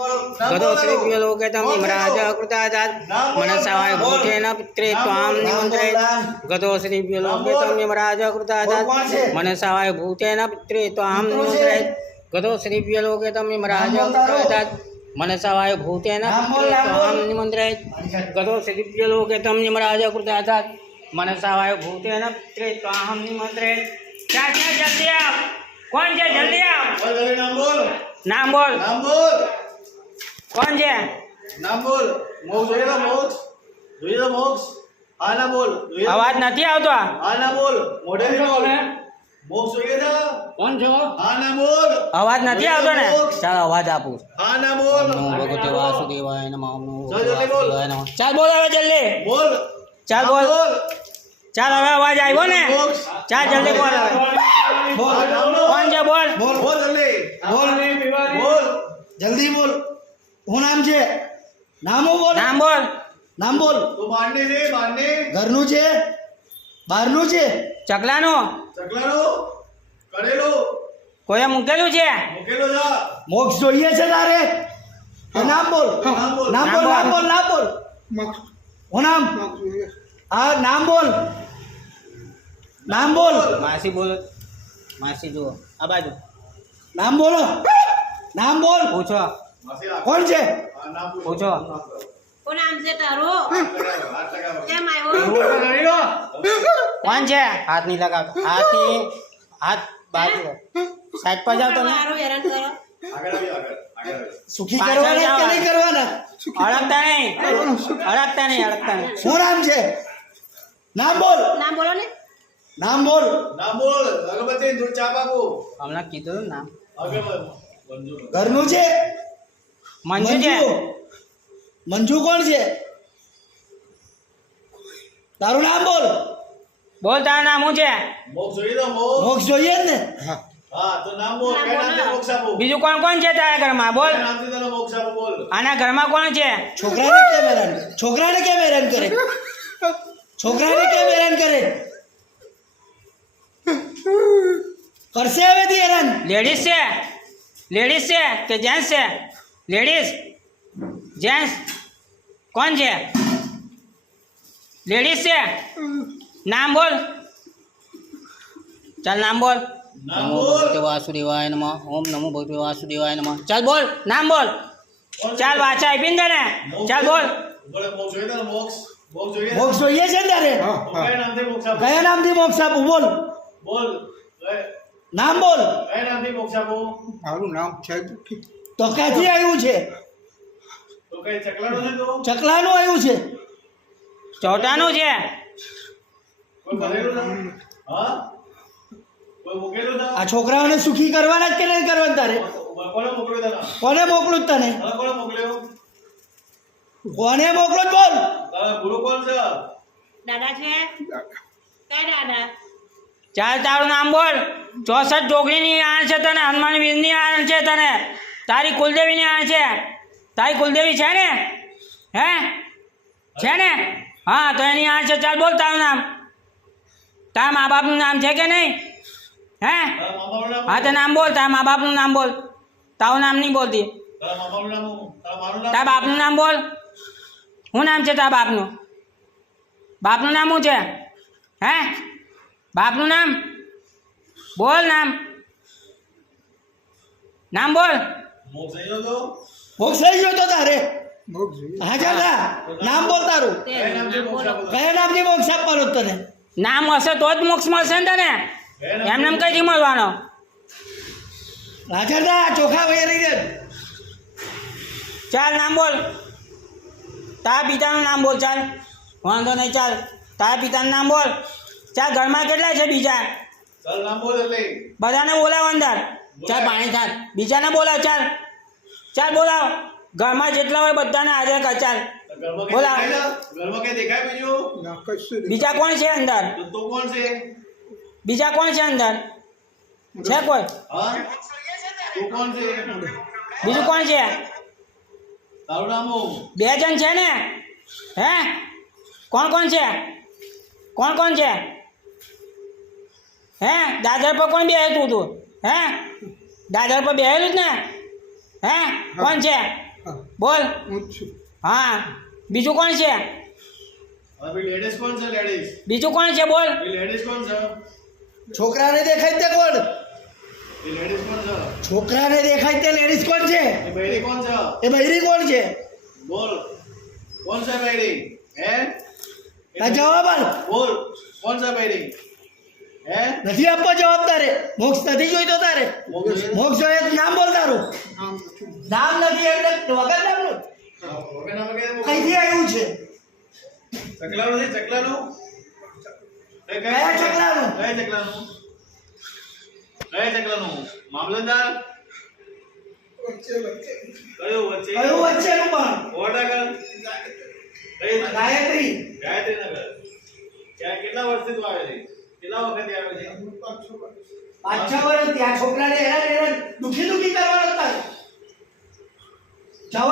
गतोश्री लोकेतम इमराज कृताजात मनसावाय भूतेन पित्रे त्वां निमन्त्रयेत् गतोश्री लोकेतम इमराज कृताजात मनसावाय भूतेन पित्रे त्वां निमन्त्रयेत् गतोश्री लोकेतम इमराज कृताजात मनसावाय भूतेन पित्रे त्वां निमन्त्रयेत् गतोश्री लोकेतम इमराज कृताजात मनसावाय भूतेन पित्रे त्वां निमन्त्रयेत्। क्या क्या जल्दी आओ, कौन है जल्दी आओ, नाम बोल कौन છે નામ બોલ મોક્ષ જોઈએ તો મોક્ષ હા ના બોલ અવાજ નથી આવતો હા ના બોલ મોઢે બોલ મોક્ષ જોઈએ તો કોણ છો હા ના બોલ અવાજ નથી આવતો ને ચાલ અવાજ આપું હા ના બોલ નમો ભગવતે વાસુદેવાય નમઃ નમો જલ્દી બોલ વાસુદેવાય નમઃ ચાલ બોલ હવે જલ્દી બોલ ચાલ બોલ ચાલ હવે અવાજ આવ્યો ને ચાલ જલ્દી બોલ હવે બોલ કોણ છે બોલ બોલ બોલ જલ્દી બોલ જલ્દી બોલ હું નામ છે નામો બોલ નામ બોલ તો બારને છે બારને ઘરનું છે બહારનું છે ચકલાનું કરેલો કોઈએ મૂકેલું છે મૂકેલો છે મોક્ષ જોઈએ છે તારે નામ બોલ નામ બોલ હું નામ હા નામ બોલ માસી બોલો માસી જુઓ આ બાજુ નામ બોલો નામ બોલ પૂછો કોણ છે પૂછો કોણ નામ છે તારું કેમ આવ્યો કોણ છે હાથ નહીં લગાવતો હાથ બાજુ સાઈડ પર જાવ તો ને મારું હેરાન કરો સુખી કરવાના કે નહીં કરવાના અડકતા નહીં શું નામ છે નામ બોલ નામ બોલો ને નામ બોલ અગરબત્તી દૂધ ચા બાબુ હમણાં કીધું નામ ઘરનું છે મંજુ છે મંજુ કોણ છે તારું નામ બોલ બોલ તારું નામ શું છે મોક્ષ જોઈએ જ ને બીજું કોણ કોણ છે તારા ઘરમાં બોલ આના ઘરમાં કોણ છે છોકરાને કેમ હેરાન કરે કરશે હવેથી હેરાન લેડીઝ છે કે જેન્ટ્સ છે લેડીઝ જેન્ટ્સ કોણ છે લેડીઝ છે નામ બોલ ચાલ નામ બોલ નમો ભગવતે વાસુદેવાય નમઃ ઓમ નમો ભગવતે વાસુદેવાય નમઃ ચાલ બોલ નામ બોલ ચાલ વાચા આપીને તને ચાલ બોલ મોક્ષ જોઈએ છે ને તારે કયા નામથી મોક્ષ આપું બોલ નામ બોલ મારું નામ છે તો ક્યાંથી આવ્યું છે ચકલાનું આવ્યું છે ચોટાનું છે આ છોકરાઓને સુખી કરવાના જ કે નહીં કરવાના તારે કોને મોકલું તને કોને મોકલું બોલ દાદા છે કઈ દાદા ચાલ તારું નામ બોલ 64 જોગણીની આણ છે તને હનુમાન વીરની આણ છે તને તારી કુલદેવીની આણ છે તારી કુલદેવી છે ને હે છે ને હા તો એની આણ છે ચાલ બોલ તારું નામ તારા મા બાપનું નામ છે કે નહીં હે હા તો નામ બોલ તારા મા બાપનું નામ બોલ તારું નામ નહીં બોલતી તારા બાપનું નામ બોલ શું નામ છે તારા બાપનું નામ શું છે હે બાપનું નામ બોલ નામ બોલ મોક્ષ થઈ ગયો તો તારે હા ચાલ નામ બોલ તારું કયા નામથી મોક્ષ આપવાનો તને નામ હશે તો જ મોક્ષ મળશે ને તને એમને કઈથી મળવાનો રાજા ચોખા વગેરે દે ચાલ નામ બોલ તારા પિતાનું નામ બોલ ચાલ વાંધો નહીં ચાલ તારા પિતાનું નામ બોલ ચાલ ઘરમાં કેટલા છે બીજા બધાને બોલાવ અંદર ચાલ પાણી થાળ બીજાને બોલાવ ચાલ બોલાવ ઘરમાં જેટલા હોય બધાને હાજર કર ચાલ બોલાવ બીજા કોણ છે અંદર બીજા કોણ છે અંદર છે કોઈ બીજું કોણ છે 2 જણ છે ને હે કોણ છે હે દાદર પર કોણ બેહે તું હે દાદર પર બેહેલું જ ને હે કોણ છે બોલ હું જ છું. હા બીજું કોણ છે अभी लेडीज कौन सा लेडीज બીજું કોણ છે બોલ ये लेडीज कौन सा છોકરાને દેખાય તે કોણ ये लेडीज कौन सा છોકરાને દેખાય તે લેડીઝ કોણ છે ये बहरी कौन सा એ બૈરી કોણ છે बोल कौन सा बहरी है આ જવાબ આલ बोल कौन सा बहरी है નથી આપવો જવાબ તારે મોક્ષ નથી જોઈતો તારે મોક્ષ જોઈએ તો નામ બોલ તારું નામ પૂછું. નામ નથી એટલે વગર નામનું અહીંથી આવ્યું છે ચકલાનું છે ચકલાનું કયા ચકલાનું? કયા ચકલાનું કયા ચકલાનું મામલતદાર કયું વચ્ચે કયું વચ્ચેનું પણ વોટાગર કઈ ગાયત્રી ગાયત્રી નગર કેટલા વર્ષથી તું આવે છે કેટલા વખત આવે છે 5-6 વર્ષ ત્યાં છોકરાને હેરાન દુખી કરવાનો તારે જવાબ